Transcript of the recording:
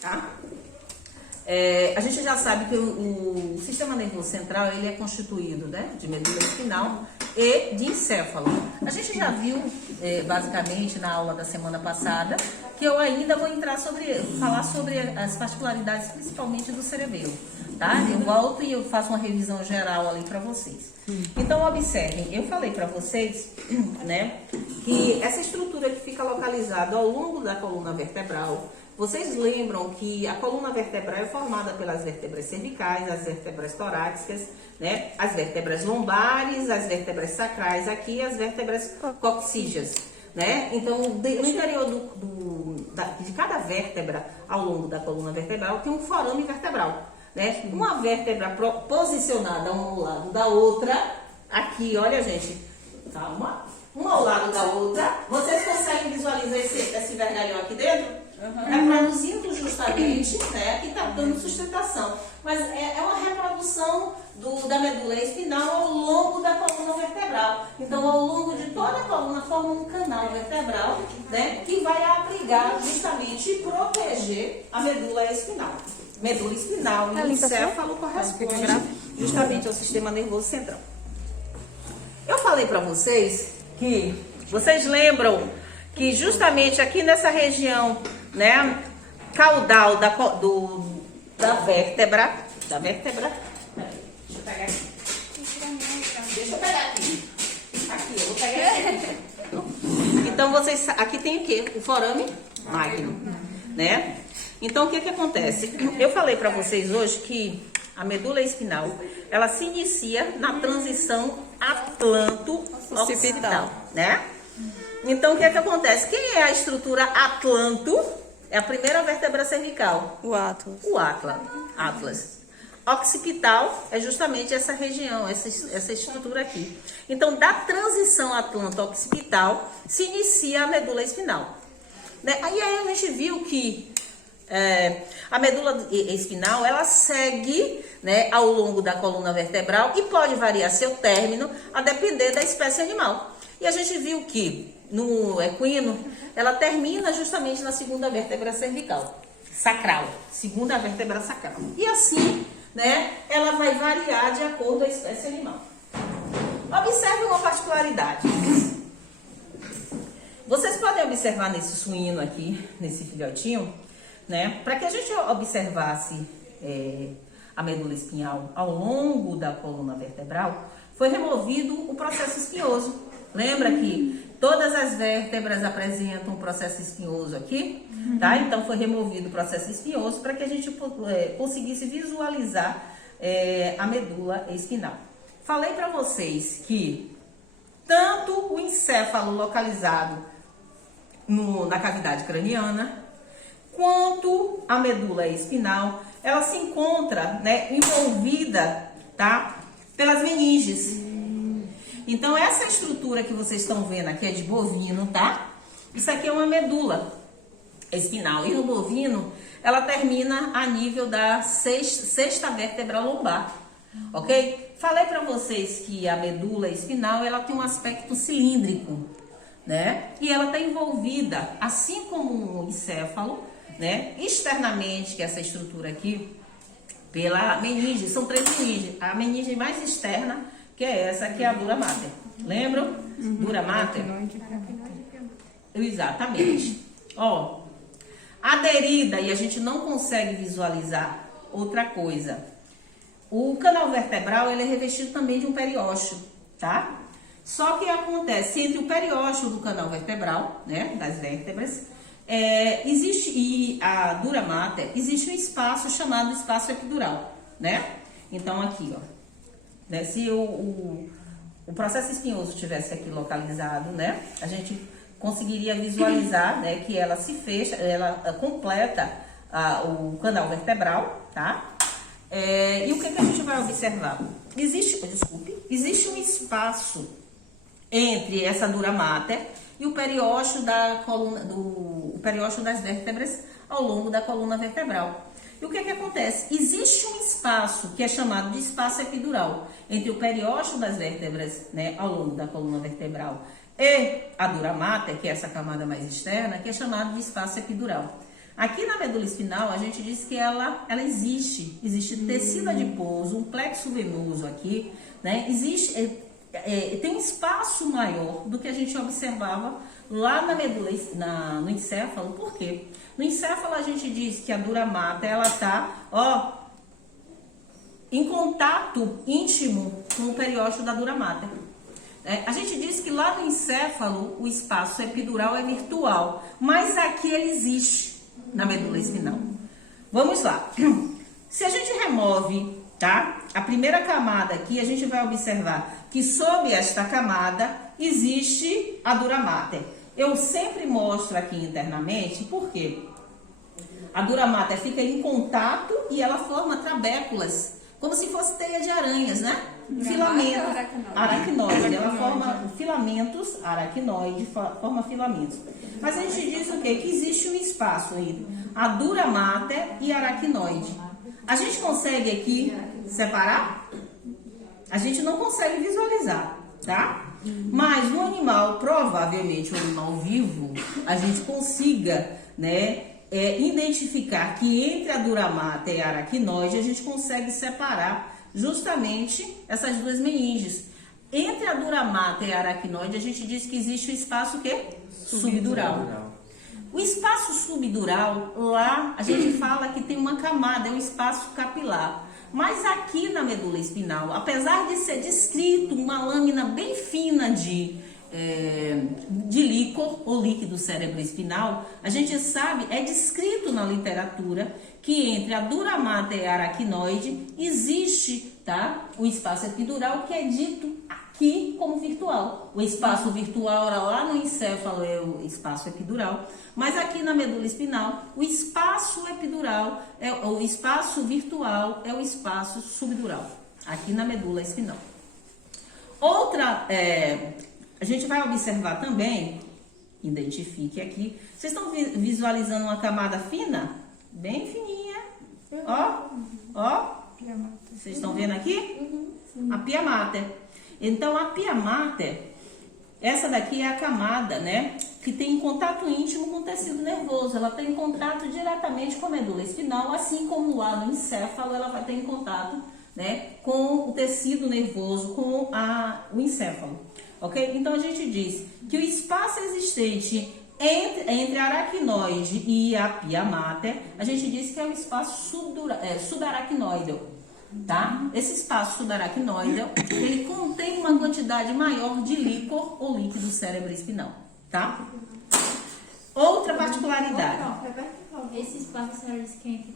Tá? A gente já sabe que o sistema nervoso central ele é constituído, né, de medula espinal e de encéfalo. A gente já viu, basicamente, na aula da semana passada, que eu ainda vou falar sobre as particularidades, principalmente do cerebelo. Tá? Eu volto e eu faço uma revisão geral ali para vocês. Então, observem, eu falei para vocês, né, que essa estrutura que fica localizada ao longo da coluna vertebral, vocês lembram que a coluna vertebral é formada pelas vértebras cervicais, as vértebras torácicas, né, as vértebras lombares, as vértebras sacrais aqui e as vértebras coxígeas, né? Então, no interior de cada vértebra ao longo da coluna vertebral tem um forame vertebral. Né? Uma vértebra posicionada um ao lado da outra, aqui, olha gente, calma, uma ao lado da outra, vocês conseguem visualizar esse vergalhão aqui dentro? Reproduzindo justamente, né, que está dando sustentação, mas é uma reprodução da medula espinal ao longo da coluna vertebral. Então, ao longo de toda a coluna forma um canal vertebral, né, que vai abrigar justamente e proteger a medula espinal. Medula espinal e o encéfalo corresponde justamente ao sistema nervoso central. Eu falei para vocês que vocês lembram que justamente aqui nessa região, né, caudal da vértebra, deixa eu pegar aqui. Deixa eu pegar aqui. Aqui, eu vou pegar aqui. Então vocês, aqui tem o quê? O forame magno, né? Então, o que acontece? Eu falei para vocês hoje que a medula espinal, ela se inicia na transição atlanto-occipital, né? Então, o que acontece? Quem é a estrutura atlanto? É a primeira vértebra cervical. O Atlas. O Atlas. Occipital é justamente essa região, essa estrutura aqui. Então, da transição atlanto-occipital, se inicia a medula espinal. Né? Aí a gente viu que a medula espinal, ela segue, né, ao longo da coluna vertebral e pode variar seu término a depender da espécie animal. E a gente viu que no equino, ela termina justamente na segunda vértebra cervical, sacral, segunda vértebra sacral. E assim, né, ela vai variar de acordo com a espécie animal. Observe uma particularidade. Vocês podem observar nesse suíno aqui, nesse filhotinho, né? Para que a gente observasse a medula espinhal ao longo da coluna vertebral, foi removido o processo espinhoso. Lembra que todas as vértebras apresentam um processo espinhoso aqui? Tá? Então foi removido o processo espinhoso para que a gente conseguisse visualizar a medula espinal. Falei para vocês que tanto o encéfalo localizado na cavidade craniana, quanto a medula espinal, ela se encontra, né, envolvida, tá, pelas meninges. Então, essa estrutura que vocês estão vendo aqui é de bovino, tá? Isso aqui é uma medula espinal. E no bovino, ela termina a nível da sexta vértebra lombar, ok? Falei para vocês que a medula espinal, ela tem um aspecto cilíndrico, né? E ela está envolvida, assim como o encéfalo, né, externamente, que é essa estrutura aqui, pela meninge. São 3 meninges. A meninge mais externa, que é essa, que é a dura mater. Lembram? Dura mater? Exatamente. Ó, aderida, e a gente não consegue visualizar outra coisa. O canal vertebral, ele é revestido também de um periósteo, tá? Só que acontece entre o periósteo do canal vertebral, né, das vértebras, existe, e a dura mater, existe um espaço chamado espaço epidural, né? Então aqui, ó, né, se o processo espinhoso estivesse aqui localizado, né, a gente conseguiria visualizar, né, que ela se fecha, ela completa o canal vertebral, tá? E o que a gente vai observar? Existe um espaço entre essa dura mater e o periósteo o periósteo das vértebras ao longo da coluna vertebral. E o que acontece? Existe um espaço que é chamado de espaço epidural entre o periósteo das vértebras, né, ao longo da coluna vertebral e a dura mater, que é essa camada mais externa, que é chamado de espaço epidural. Aqui na medula espinal, a gente diz que ela existe. Existe tecido adiposo, um plexo venoso aqui, né? Existe, tem um espaço maior do que a gente observava lá na medula, no encéfalo. Por quê? No encéfalo, a gente diz que a dura mater, ela tá, ó, em contato íntimo com o periósteo da dura mater. A gente diz que lá no encéfalo o espaço epidural é virtual, mas aqui ele existe na medula espinal. Vamos lá. Se a gente remove, tá, a primeira camada aqui, a gente vai observar que sob esta camada existe a dura mater. Eu sempre mostro aqui internamente, por quê? A dura mater fica em contato e ela forma trabéculas, como se fosse teia de aranhas, né? Filamentos, aracnoide, ela forma filamentos, aracnoide, forma filamentos. Mas a gente diz o quê? Que existe um espaço aí, a dura mater e aracnoide. A gente consegue aqui separar? A gente não consegue visualizar, tá? Mas no animal, provavelmente um animal vivo, a gente consiga, né, identificar que entre a dura mater e a aracnoide a gente consegue separar justamente essas duas meninges. Entre a dura mater e a aracnoide, a gente diz que existe o espaço subdural. O espaço subdural, lá a gente fala que tem uma camada, é um espaço capilar. Mas aqui na medula espinal, apesar de ser descrito uma lâmina bem fina de líquor ou líquido cerebroespinal, a gente sabe, é descrito na literatura que entre a dura mater e a aracnoide existe, tá, o espaço epidural, que é dito aqui como virtual. O espaço virtual lá no encéfalo é o espaço epidural, mas aqui na medula espinal o espaço epidural, o espaço virtual é o espaço subdural, aqui na medula espinal. Outra, a gente vai observar também, identifique aqui, vocês estão visualizando uma camada fina? Bem fininha, ó, vocês estão vendo aqui? A pia mater. Então, a pia mater, essa daqui é a camada, né, que tem contato íntimo com o tecido nervoso. Ela tem contato diretamente com a medula espinal, assim como lá no encéfalo ela vai ter em contato, né, com o tecido nervoso, com o encéfalo, ok? Então, a gente diz que o espaço existente entre a aracnoide e a pia mater, a gente diz que é o espaço subaracnoide. Tá? Esse espaço subaracnoide, ele contém uma quantidade maior de líquor ou líquido cerebroespinal, tá? Outra particularidade. Esse espaço, a senhora disse que é entre